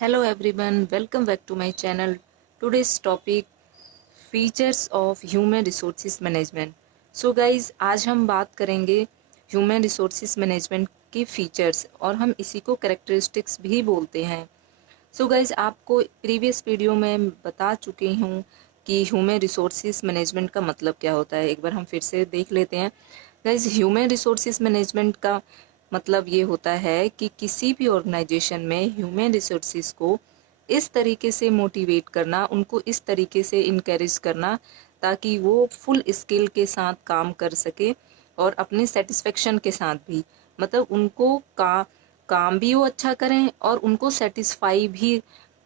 Hello everyone, welcome back to my channel. Today's topic features of human resources management. So guys आज हम बात करेंगे human resources management के features और हम इसी को कैरेक्टरिस्टिक्स भी बोलते हैं। सो गाइज आपको प्रीवियस वीडियो में बता चुकी हूँ कि ह्यूमन रिसोर्सेज मैनेजमेंट का मतलब क्या होता है। एक बार हम फिर से देख लेते हैं। गाइज ह्यूमन रिसोर्सेज मैनेजमेंट का मतलब ये होता है कि किसी भी ऑर्गेनाइजेशन में ह्यूमन रिसोर्सेज को इस तरीके से मोटिवेट करना, उनको इस तरीके से इनकरेज करना ताकि वो फुल स्किल के साथ काम कर सके और अपने सेटिस्फेक्शन के साथ भी, मतलब उनको काम भी वो अच्छा करें और उनको सेटिस्फाई भी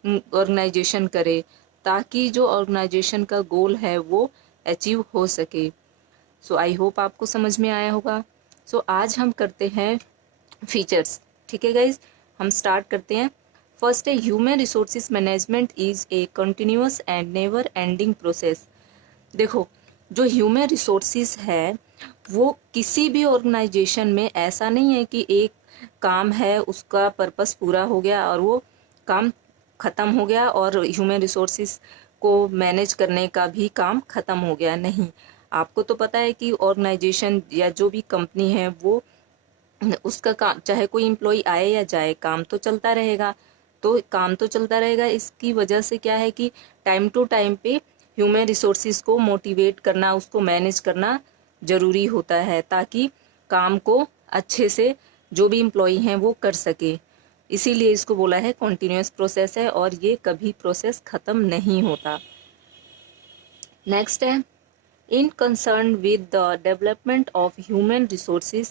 ऑर्गेनाइजेशन करे ताकि जो ऑर्गेनाइजेशन का गोल है वो अचीव हो सके। सो आई होप आपको समझ में आया होगा। सो आज हम करते हैं फीचर्स। ठीक है गाइज, हम स्टार्ट करते हैं। फर्स्ट है human resources management is a continuous and never ending process. देखो, जो ह्यूमन रिसोर्सेज है वो किसी भी ऑर्गेनाइजेशन में ऐसा नहीं है कि एक काम है उसका पर्पस पूरा हो गया और वो काम ख़त्म हो गया और ह्यूमन रिसोर्सेज को मैनेज करने का भी काम ख़त्म हो गया। नहीं, आपको तो पता है कि ऑर्गेनाइजेशन या जो भी कंपनी है वो उसका काम, चाहे कोई इम्प्लॉय आए या जाए, काम तो चलता रहेगा। तो काम तो चलता रहेगा, इसकी वजह से क्या है कि टाइम टू टाइम पे ह्यूमन रिसोर्सेज को मोटिवेट करना, उसको मैनेज करना ज़रूरी होता है ताकि काम को अच्छे से जो भी इम्प्लॉय हैं वो कर सके। इसीलिए इसको बोला है कॉन्टीन्यूअस प्रोसेस है और ये कभी प्रोसेस ख़त्म नहीं होता। नेक्स्ट है in concern with the development of human resources,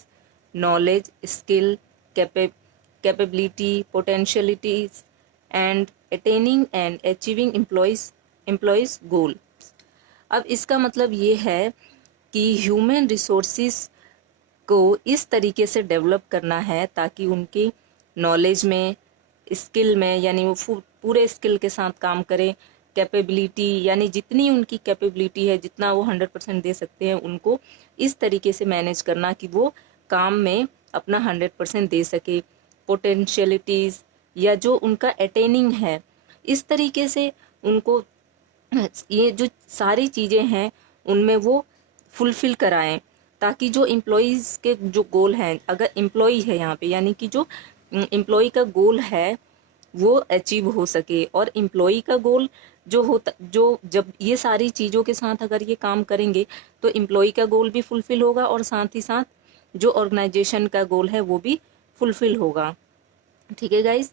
knowledge, skill, capability, potentialities, and attaining and achieving employees goal। अब इसका मतलब ये है कि ह्यूमन रिसोर्सेज को इस तरीके से डेवलप करना है ताकि उनकी नॉलेज में, स्किल में, यानी वो पूरे स्किल के साथ काम करें, कैपेबिलिटी यानी जितनी उनकी कैपेबिलिटी है, जितना वो 100% दे सकते हैं, उनको इस तरीके से मैनेज करना कि वो काम में अपना 100% दे सके। पोटेंशियलिटीज़ या जो उनका अटेनिंग है, इस तरीके से उनको ये जो सारी चीज़ें हैं उनमें वो फुलफिल कराएं ताकि जो एम्प्लॉयज़ के जो गोल हैं, अगर एम्प्लॉय है यहाँ पे, यानी कि जो एम्प्लॉय का गोल है वो अचीव हो सके। और एम्प्लॉय का गोल जो होता, जो जब ये सारी चीज़ों के साथ अगर ये काम करेंगे तो एम्प्लॉय का गोल भी फुलफिल होगा और साथ ही साथ जो ऑर्गेनाइजेशन का गोल है वो भी फुलफिल होगा। ठीक है guys,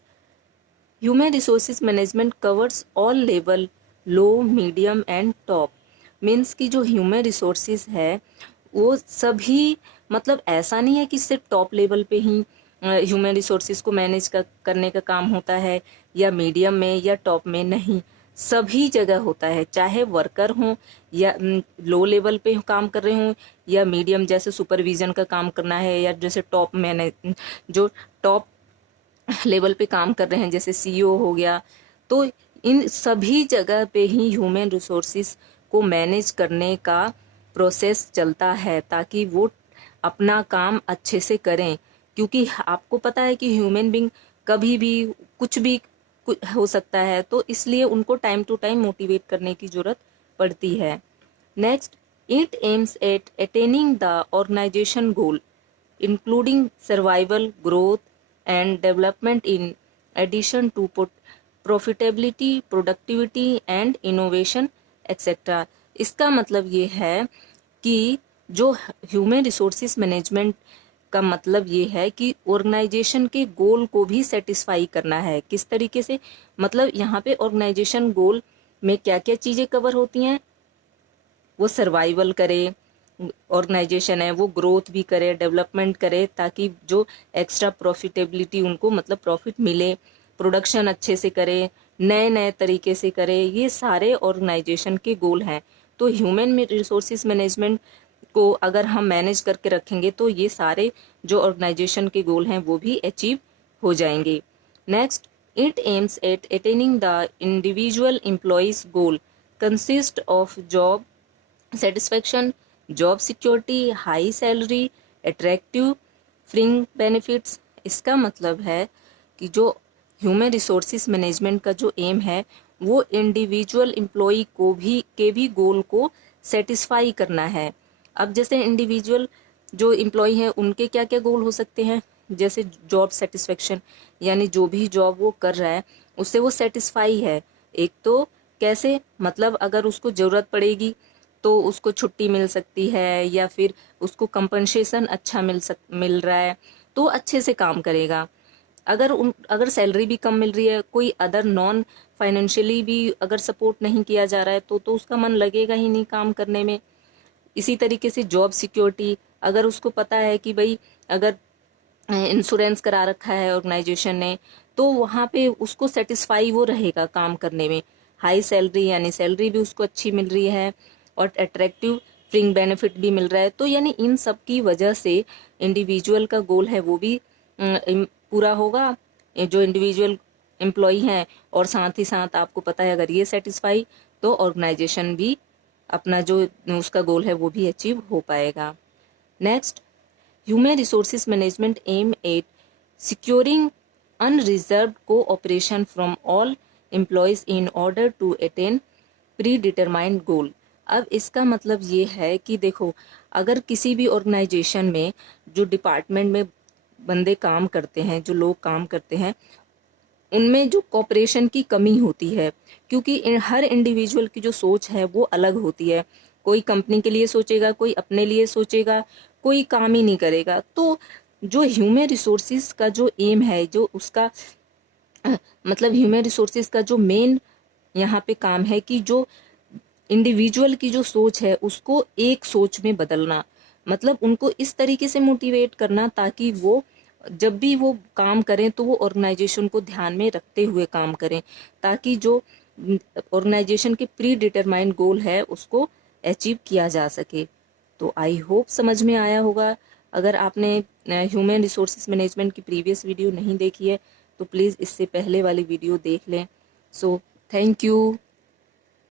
human resources management covers all level, low, medium and top. Means कि जो ह्यूमन रिसोर्सेज है वो सभी, मतलब ऐसा नहीं है कि सिर्फ टॉप लेवल पे ही ह्यूमन रिसोर्सेज को मैनेज करने का काम होता है या मीडियम में या टॉप में। नहीं, सभी जगह होता है, चाहे वर्कर हों या लो लेवल पे काम कर रहे हों या मीडियम जैसे सुपरविजन का काम करना है, या जैसे टॉप मैनेज जो टॉप लेवल पे काम कर रहे हैं जैसे सीईओ हो गया। तो इन सभी जगह पे ही ह्यूमन रिसोर्सेज को मैनेज करने का प्रोसेस चलता है ताकि वो अपना काम अच्छे से करें। क्योंकि आपको पता है कि ह्यूमन बीइंग कभी भी कुछ भी हो सकता है, तो इसलिए उनको टाइम टू टाइम मोटिवेट करने की ज़रूरत पड़ती है। Next, it aims at attaining the organisation goal including survival, growth, and development in addition to profitability, productivity, and innovation, etc. इसका मतलब ये है कि जो ह्यूमन रिसोर्सेज मैनेजमेंट का मतलब ये है कि ऑर्गेनाइजेशन के गोल को भी सेटिस्फाई करना है। किस तरीके से, मतलब यहाँ पे ऑर्गेनाइजेशन गोल में क्या क्या चीज़ें कवर होती हैं, वो सर्वाइवल करे, ऑर्गेनाइजेशन है वो ग्रोथ भी करे, डेवलपमेंट करे ताकि जो एक्स्ट्रा प्रॉफिटेबिलिटी उनको, मतलब प्रॉफिट मिले, प्रोडक्शन अच्छे से करे, नए नए तरीके से करे, ये सारे ऑर्गेनाइजेशन के गोल हैं। तो ह्यूमन रिसोर्सेज मैनेजमेंट को अगर हम मैनेज करके रखेंगे तो ये सारे जो ऑर्गेनाइजेशन के गोल हैं वो भी अचीव हो जाएंगे। Next, it aims at attaining the individual employees goal consist of job satisfaction, job security, high salary, attractive फ्रिंग benefits. इसका मतलब है कि जो ह्यूमन रिसोर्सिस मैनेजमेंट का जो एम है वो इंडिविजुअल एम्प्लॉय के भी गोल को सेटिस्फाई करना है। अब जैसे इंडिविजुअल जो एम्प्लॉय है उनके क्या क्या गोल हो सकते हैं, जैसे जॉब सेटिस्फेक्शन, यानी जो भी जॉब वो कर रहा है उससे वो सेटिस्फाई है। एक तो कैसे, मतलब अगर उसको ज़रूरत पड़ेगी तो उसको छुट्टी मिल सकती है, या फिर उसको कंपनसेशन अच्छा मिल रहा है तो अच्छे से काम करेगा। अगर सैलरी भी कम मिल रही है, कोई अदर नॉन फाइनेंशियली भी अगर सपोर्ट नहीं किया जा रहा है तो उसका मन लगेगा ही नहीं काम करने में। इसी तरीके से जॉब सिक्योरिटी, अगर उसको पता है कि भाई अगर इंश्योरेंस करा रखा है ऑर्गेनाइजेशन ने तो वहाँ पे उसको सेटिस्फाई वो रहेगा काम करने में। हाई सैलरी, यानी सैलरी भी उसको अच्छी मिल रही है और अट्रैक्टिव फ्रिंग बेनिफिट भी मिल रहा है, तो यानी इन सब की वजह से इंडिविजुअल का गोल है वो भी पूरा होगा, ये जो इंडिविजुअल एम्प्लॉय हैं, और साथ ही साथ आपको पता है अगर ये सेटिस्फाई तो ऑर्गेनाइजेशन भी अपना जो उसका गोल है वो भी अचीव हो पाएगा। Next, Human Resources Management aim at securing unreserved cooperation from all employees in order to attain predetermined goal। अब इसका मतलब ये है कि देखो, अगर किसी भी ऑर्गेनाइजेशन में जो डिपार्टमेंट में बंदे काम करते हैं, जो लोग काम करते हैं, उनमें जो कॉपरेशन की कमी होती है, क्योंकि हर इंडिविजुअल की जो सोच है वो अलग होती है। कोई कंपनी के लिए सोचेगा, कोई अपने लिए सोचेगा, कोई काम ही नहीं करेगा। तो जो ह्यूमन रिसोर्सिस का जो एम है, जो उसका मतलब ह्यूमन रिसोर्सिस का जो मेन यहाँ पे काम है कि जो इंडिविजुअल की जो सोच है उसको एक सोच में बदलना, मतलब उनको इस तरीके से मोटिवेट करना ताकि वो जब भी वो काम करें तो वो ऑर्गेनाइजेशन को ध्यान में रखते हुए काम करें, ताकि जो ऑर्गेनाइजेशन के प्री डिटरमाइंड गोल है उसको अचीव किया जा सके। तो आई होप समझ में आया होगा। अगर आपने ह्यूमन रिसोर्सेज मैनेजमेंट की प्रीवियस वीडियो नहीं देखी है तो प्लीज़ इससे पहले वाली वीडियो देख लें। So thank you.